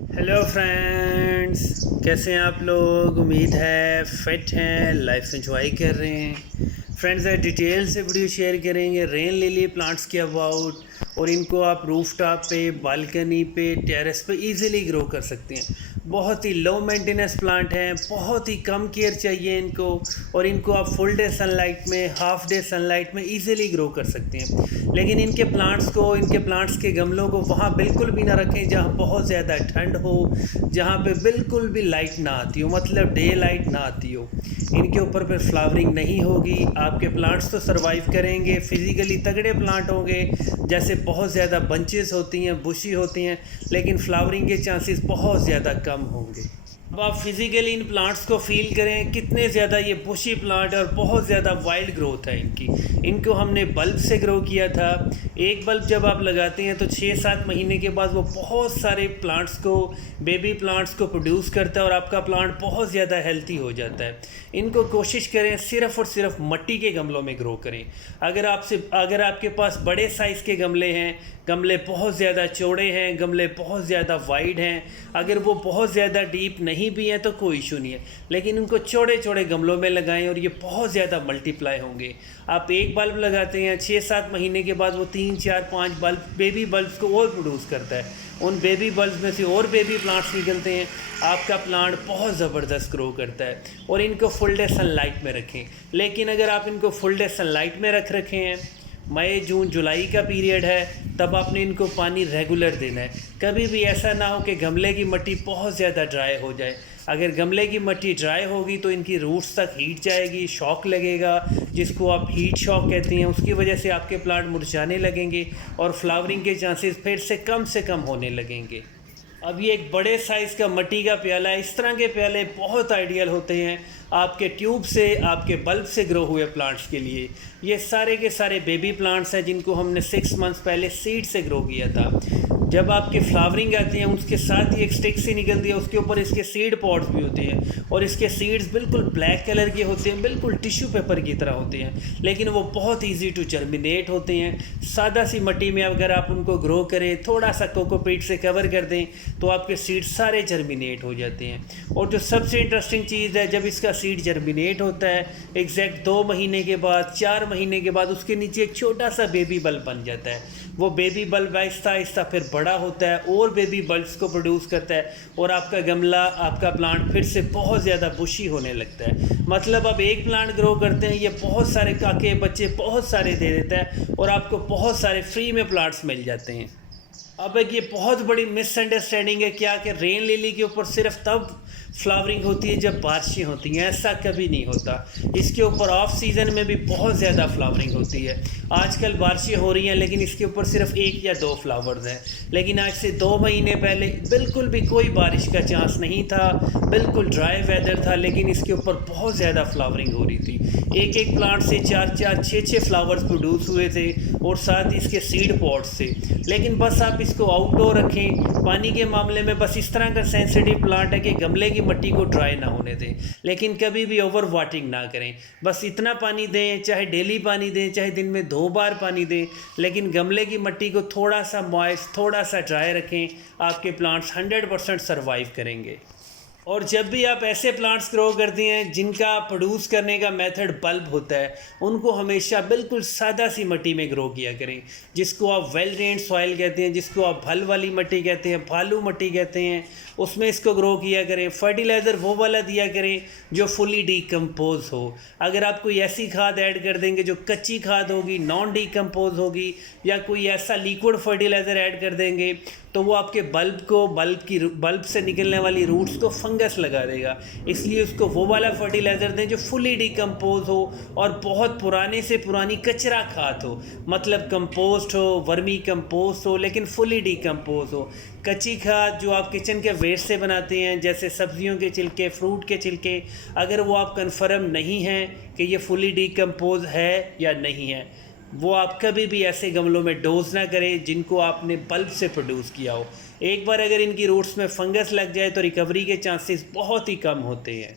Hello friends, कैसे हैं आप लोग। उम्मीद है फिट हैं, लाइफ एंजॉय कर रहे हैं। फ्रेंड्स, डिटेल से वीडियो शेयर करेंगे रेन लिली प्लांट्स के अबाउट, और इनको आप रूफ टॉप पे, बालकनी पे, टेरेस पे इजीली ग्रो कर सकते हैं। बहुत ही लो मेंटेनेंस प्लांट हैं, बहुत ही कम केयर चाहिए इनको, और इनको आप फुल डे सनलाइट में, हाफ डे सनलाइट में इजीली ग्रो कर सकते हैं। लेकिन इनके प्लांट्स के गमलों को वहाँ बिल्कुल भी ना रखें जहाँ बहुत ज़्यादा ठंड हो, जहाँ पे बिल्कुल भी लाइट ना आती हो, मतलब डे लाइट ना आती हो। इनके ऊपर फिर फ्लावरिंग नहीं होगी। आपके प्लांट्स तो सरवाइव करेंगे, फिज़िकली तगड़े प्लांट होंगे, जैसे बहुत ज़्यादा बंचेस होती हैं, बुशी होती हैं, लेकिन फ्लावरिंग के चांसेस बहुत ज़्यादा कम होंगे। अब आप फिज़िकली इन प्लांट्स को फील करें, कितने ज़्यादा ये बुशी प्लांट और बहुत ज़्यादा वाइल्ड ग्रोथ है इनकी। इनको हमने बल्ब से ग्रो किया था। एक बल्ब जब आप लगाते हैं तो 6-7 महीने के बाद वो बहुत सारे प्लांट्स को, बेबी प्लांट्स को प्रोड्यूस करता है, और आपका प्लांट बहुत ज़्यादा हेल्थी हो जाता है। इनको कोशिश करें सिर्फ़ और सिर्फ मिट्टी के गमलों में ग्रो करें। अगर आपके पास बड़े साइज़ के गमले हैं, गमले बहुत ज़्यादा चौड़े हैं, गमले बहुत ज़्यादा वाइड हैं, अगर वो बहुत ज़्यादा डीप नहीं भी हैं तो कोई इशू नहीं है, लेकिन उनको चौड़े चौड़े गमलों में लगाएं और ये बहुत ज़्यादा मल्टीप्लाई होंगे। आप एक बल्ब लगाते हैं, 6-7 महीने के बाद वो 3-4-5 बल्ब, बेबी बल्ब्स को और प्रोड्यूस करता है। उन बेबी बल्ब्स में से और बेबी प्लांट्स निकलते हैं। आपका प्लांट बहुत ज़बरदस्त ग्रो करता है। और इनको फुल डे सनलाइट में रखें। लेकिन अगर आप इनको फुल डे सनलाइट में रख रखे हैं, मई जून जुलाई का पीरियड है, तब आपने इनको पानी रेगुलर देना है। कभी भी ऐसा ना हो कि गमले की मिट्टी बहुत ज़्यादा ड्राई हो जाए। अगर गमले की मिट्टी ड्राई होगी तो इनकी रूट्स तक हीट जाएगी, शॉक लगेगा, जिसको आप हीट शॉक कहते हैं। उसकी वजह से आपके प्लांट मुरझाने लगेंगे और फ्लावरिंग के चांसेस फिर से कम होने लगेंगे। अब ये एक बड़े साइज़ का मिट्टी का प्याला है। इस तरह के प्याले बहुत आइडियल होते हैं आपके ट्यूब से, आपके बल्ब से ग्रो हुए प्लांट्स के लिए। ये सारे के सारे बेबी प्लांट्स हैं जिनको हमने 6 मंथ्स पहले सीड से ग्रो किया था। जब आपके फ्लावरिंग आती हैं, उसके साथ ही एक स्टिक सी निकलती है, उसके ऊपर इसके सीड पॉड्स भी होते हैं, और इसके सीड्स बिल्कुल ब्लैक कलर के होते हैं, बिल्कुल टिश्यू पेपर की तरह होते हैं, लेकिन वो बहुत ईजी टू जर्मिनेट होते हैं। सादा सी मिट्टी में अगर आप उनको ग्रो करें, थोड़ा सा कोकोपीट से कवर कर दें, तो आपके सीड सारे जर्मिनेट हो जाते हैं। और जो सबसे इंटरेस्टिंग चीज़ है, जब इसका सीड जर्मिनेट होता है, एग्जैक्ट 2 महीने के बाद, 4 महीने के बाद उसके नीचे एक छोटा सा बेबी बल्ब बन जाता है। वो बेबी बल्ब आहिस्ता आहिस्ता फिर बड़ा होता है और बेबी बल्ब्स को प्रोड्यूस करता है, और आपका गमला, आपका प्लांट फिर से बहुत ज़्यादा बुशी होने लगता है। मतलब अब एक प्लांट ग्रो करते हैं, ये बहुत सारे काके बच्चे बहुत सारे दे देता है, और आपको बहुत सारे फ्री में प्लांट्स मिल जाते हैं। अब एक ये बहुत बड़ी मिसअंडरस्टैंडिंग है क्या कि रेन लिली के ऊपर सिर्फ तब फ्लावरिंग होती है जब बारिशें होती हैं। ऐसा कभी नहीं होता। इसके ऊपर ऑफ सीज़न में भी बहुत ज़्यादा फ्लावरिंग होती है। आजकल बारिशें हो रही हैं, लेकिन इसके ऊपर सिर्फ 1 या 2 फ्लावर्स हैं। लेकिन आज से 2 महीने पहले बिल्कुल भी कोई बारिश का चांस नहीं था, बिल्कुल ड्राई वेदर था, लेकिन इसके ऊपर बहुत ज़्यादा फ्लावरिंग हो रही थी। एक एक प्लांट से 4-4, 6-6 फ्लावर्स प्रोड्यूस हुए थे, और साथ ही इसके सीड पॉट्स से। लेकिन बस आप इसको आउटडोर रखें। पानी के मामले में बस इस तरह का सेंसिटिव प्लांट है कि गमले की मिट्टी को ड्राई ना होने दें, लेकिन कभी भी ओवर वाटरिंग ना करें। बस इतना पानी दें, चाहे डेली पानी दें, चाहे दिन में 2 बार पानी दें, लेकिन गमले की मिट्टी को थोड़ा सा मॉइस्ट, थोड़ा सा ड्राई रखें। आपके प्लांट्स 100% सर्वाइव करेंगे। और जब भी आप ऐसे प्लांट्स ग्रो करते हैं जिनका प्रोड्यूस करने का मेथड बल्ब होता है, उनको हमेशा बिल्कुल सादा सी मिट्टी में ग्रो किया करें, जिसको आप वेल ड्रेन्ड सॉइल कहते हैं, जिसको आप भल वाली मिट्टी कहते हैं, भालू मिट्टी कहते हैं। उसमें इसको ग्रो किया करें। फर्टिलाइज़र वो वाला दिया करें जो फुली डीकम्पोज हो। अगर आप कोई ऐसी खाद ऐड कर देंगे जो कच्ची खाद होगी, नॉन डीकम्पोज होगी, या कोई ऐसा लिक्विड फर्टिलाइज़र ऐड कर देंगे, तो वो आपके बल्ब से निकलने वाली रूट्स को फंगस लगा देगा। इसलिए उसको वो वाला फर्टिलाइज़र दें जो फुली डीकम्पोज हो, और बहुत पुराने से पुरानी कचरा खाद हो, मतलब कंपोस्ट हो, वर्मी कंपोस्ट हो, लेकिन फुली डीकम्पोज हो। कच्ची खाद जो आप किचन के वेस्ट से बनाते हैं, जैसे सब्जियों के छिलके, फ्रूट के छिलके, अगर वो आप कंफर्म नहीं हैं कि ये फुली डीकम्पोज है या नहीं है, वो आप कभी भी ऐसे गमलों में डोज ना करें जिनको आपने बल्ब से प्रोड्यूस किया हो। एक बार अगर इनकी रूट्स में फंगस लग जाए तो रिकवरी के चांसेस बहुत ही कम होते हैं।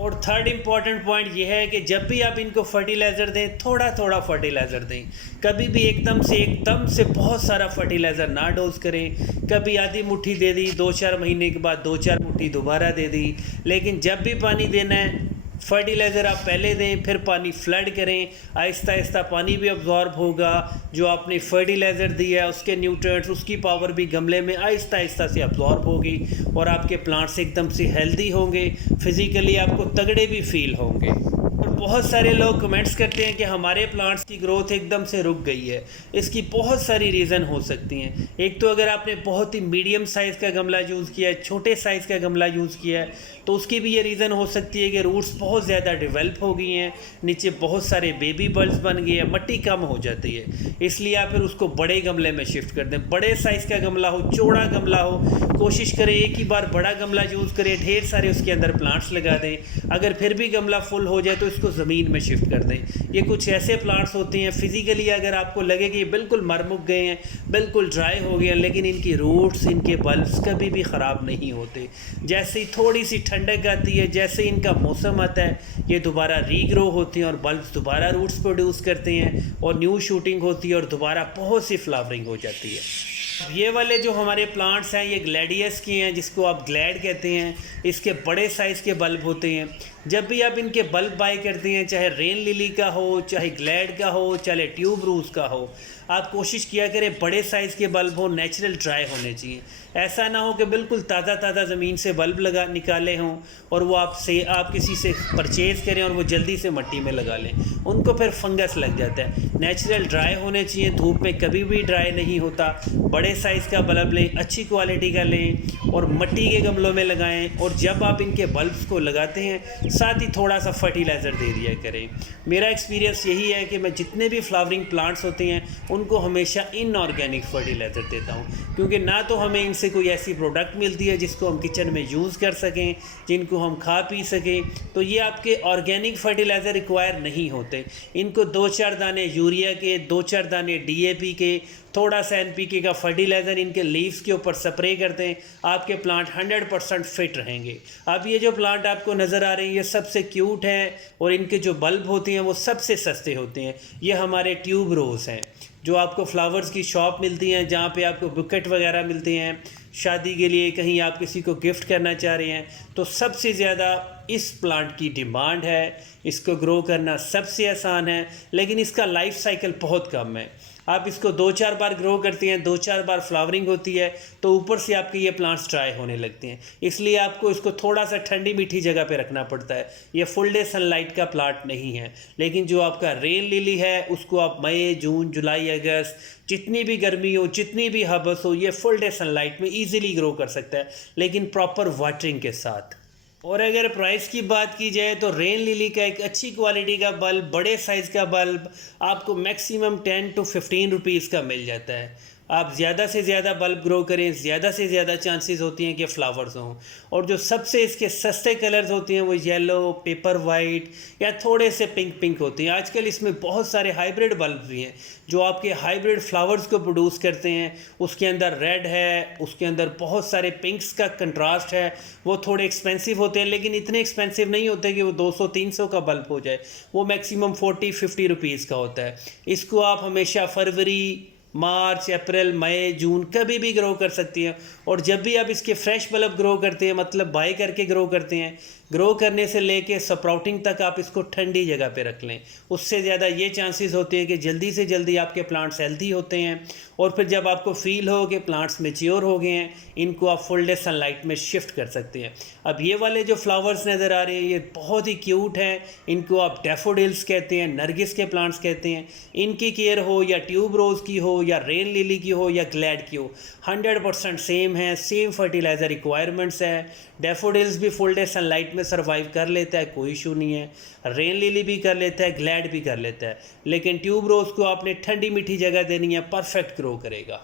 और थर्ड इम्पॉर्टेंट पॉइंट ये है कि जब भी आप इनको फर्टिलाइज़र दें, थोड़ा थोड़ा फर्टिलाइज़र दें। कभी भी एकदम से बहुत सारा फर्टिलाइज़र ना डोज करें। कभी आधी मुट्ठी दे दी, 2-4 महीने के बाद 2-4 मुट्ठी दोबारा दे दी। लेकिन जब भी पानी देना है, फर्टिलाइज़र आप पहले दें, फिर पानी फ्लड करें। आहिस्ता आहिस्ता पानी भी अब्जॉर्ब होगा, जो आपने फर्टिलाइज़र दिया है उसके न्यूट्रिएंट्स, उसकी पावर भी गमले में आहिस्ता आहिस्ता से अब्जॉर्ब होगी और आपके प्लांट्स एकदम से हेल्दी होंगे, फिज़िकली आपको तगड़े भी फील होंगे। और बहुत सारे लोग कमेंट्स करते हैं कि हमारे प्लांट्स की ग्रोथ एकदम से रुक गई है। इसकी बहुत सारी रीज़न हो सकती हैं। एक तो अगर आपने बहुत ही मीडियम साइज़ का गमला यूज़ किया है, छोटे साइज़ का गमला यूज़ किया है, तो उसकी भी ये रीज़न हो सकती है कि रूट्स बहुत ज़्यादा डेवलप हो गई हैं, नीचे बहुत सारे बेबी बल्ब्स बन गए हैं, मिट्टी कम हो जाती है, इसलिए आप फिर उसको बड़े गमले में शिफ्ट कर दें। बड़े साइज़ का गमला हो, चौड़ा गमला हो, कोशिश करें एक ही बार बड़ा गमला यूज़ करें, ढेर सारे उसके अंदर प्लांट्स लगा दें। अगर फिर भी गमला फुल हो जाए तो इसको ज़मीन में शिफ्ट कर दें। ये कुछ ऐसे प्लांट्स होते हैं, फिज़िकली अगर आपको लगे कि ये बिल्कुल मरमुक गए हैं, बिल्कुल ड्राई हो गए हैं, लेकिन इनकी रूट्स, इनके बल्ब्स कभी भी ख़राब नहीं होते। जैसे ही थोड़ी सी ठंडक आती है, जैसे इनका मौसम आता है, ये दोबारा रीग्रो होते हैं और बल्ब्स दोबारा रूट्स प्रोड्यूस करते हैं और न्यू शूटिंग होती है और दोबारा बहुत सी फ्लावरिंग हो जाती है। ये वाले जो हमारे प्लांट्स हैं, ये ग्लैडियस के हैं, जिसको आप ग्लैड कहते हैं। इसके बड़े साइज़ के बल्ब होते हैं। जब भी आप इनके बल्ब बाय करते हैं, चाहे रेन लिली का हो, चाहे ग्लैड का हो, चाहे ट्यूब रोज़ का हो, आप कोशिश किया करें बड़े साइज़ के बल्ब हो, नेचुरल ड्राई होने चाहिए। ऐसा ना हो कि बिल्कुल ताज़ा ज़मीन से बल्ब लगा निकाले हों और वो आप किसी से परचेज़ करें और वो जल्दी से मिट्टी में लगा लें, उनको फिर फंगस लग जाता है। नेचुरल ड्राई होने चाहिए, धूप में कभी भी ड्राई नहीं होता। बड़े साइज़ का बल्ब लें, अच्छी क्वालिटी का लें और मिट्टी के गमलों में लगाएं। और जब आप इनके बल्ब्स को लगाते हैं, साथ ही थोड़ा सा फर्टिलाइज़र दे दिया करें। मेरा एक्सपीरियंस यही है कि मैं जितने भी फ्लावरिंग प्लांट्स होते हैं उनको हमेशा इनऑर्गेनिक फर्टिलाइज़र देता हूँ, क्योंकि ना तो हमें इनसे कोई ऐसी प्रोडक्ट मिलती है जिसको हम किचन में यूज़ कर सकें, जिनको हम खा पी सकें। तो ये आपके ऑर्गेनिक फर्टिलाइज़र रिक्वायर नहीं होते। इनको 2-4 दाने यूरिया के, 2-4 दाने DAP के, थोड़ा सा NPK का फर्टिलाइज़र इनके लीव्स के ऊपर स्प्रे कर दें, आपके प्लांट 100% फिट रहेंगे। अब ये जो प्लांट आपको नज़र आ रही है, ये सबसे क्यूट हैं और इनके जो बल्ब होते हैं वो सबसे सस्ते होते हैं। ये हमारे ट्यूब रोज़ हैं, जो आपको फ्लावर्स की शॉप मिलती हैं, जहाँ पे आपको बुकेट वगैरह मिलते हैं, शादी के लिए कहीं आप किसी को गिफ्ट करना चाह रहे हैं, तो सबसे ज़्यादा इस प्लांट की डिमांड है। इसको ग्रो करना सबसे आसान है, लेकिन इसका लाइफ साइकिल बहुत कम है। आप इसको 2-4 बार ग्रो करते हैं, 2-4 बार फ्लावरिंग होती है, तो ऊपर से आपके ये प्लांट्स ड्राई होने लगते हैं। इसलिए आपको इसको थोड़ा सा ठंडी मीठी जगह पे रखना पड़ता है। ये फुल डे सनलाइट का प्लांट नहीं है। लेकिन जो आपका रेन लिली है, उसको आप मई, जून, जुलाई, अगस्त, जितनी भी गर्मी हो, जितनी भी हबस हो, ये फुल डे सनलाइट में ईजिली ग्रो कर सकता है, लेकिन प्रॉपर वाटरिंग के साथ। और अगर प्राइस की बात की जाए तो रेन लिली का एक अच्छी क्वालिटी का बल्ब, बड़े साइज़ का बल्ब आपको मैक्सिमम 10 to 15 रुपीज़ का मिल जाता है। आप ज़्यादा से ज़्यादा बल्ब ग्रो करें, ज़्यादा से ज़्यादा चांसेस होती हैं कि फ्लावर्स हों। और जो सबसे इसके सस्ते कलर्स होते हैं वो येलो, पेपर वाइट या थोड़े से पिंक होते हैं। आजकल इसमें बहुत सारे हाइब्रिड बल्ब भी हैं जो आपके हाइब्रिड फ्लावर्स को प्रोड्यूस करते हैं। उसके अंदर रेड है, उसके अंदर बहुत सारे पिंक्स का कंट्रास्ट है। वो थोड़े एक्सपेंसिव होते हैं, लेकिन इतने एक्सपेंसिव नहीं होते कि वो 200-300 का बल्ब हो जाए। वो मैक्सिमम 40-50 रुपीज़ का होता है। इसको आप हमेशा फरवरी, मार्च, अप्रैल, मई, जून कभी भी ग्रो कर सकती हैं। और जब भी आप इसके फ्रेश बल्ब ग्रो करते हैं, मतलब बाय करके ग्रो करते हैं, ग्रो करने से लेके स्प्राउटिंग तक आप इसको ठंडी जगह पे रख लें। उससे ज़्यादा ये चांसेस होते हैं कि जल्दी से जल्दी आपके प्लांट्स हेल्दी होते हैं। और फिर जब आपको फील हो कि प्लांट्स मैच्योर हो गए हैं, इनको आप फुल डे सनलाइट में शिफ्ट कर सकते हैं। अब ये वाले जो फ्लावर्स नज़र आ रहे हैं, ये बहुत ही क्यूट हैं। इनको आप डैफोडिल्स कहते हैं, नरगिस के प्लांट्स कहते हैं। इनकी केयर हो या ट्यूब रोज़ की हो या रेन लिली की हो या ग्लैड की हो, 100% सेम है, सेम फर्टिलाइज़र रिक्वायरमेंट्स है। डैफोडिल्स भी फुल डे सनलाइट में सर्वाइव कर लेता है, कोई इशू नहीं है। रेन लिली भी कर लेता है, ग्लैड भी कर लेता है। लेकिन ट्यूब रोज़ को आपने ठंडी मीठी जगह देनी है, परफेक्ट ग्रो करेगा।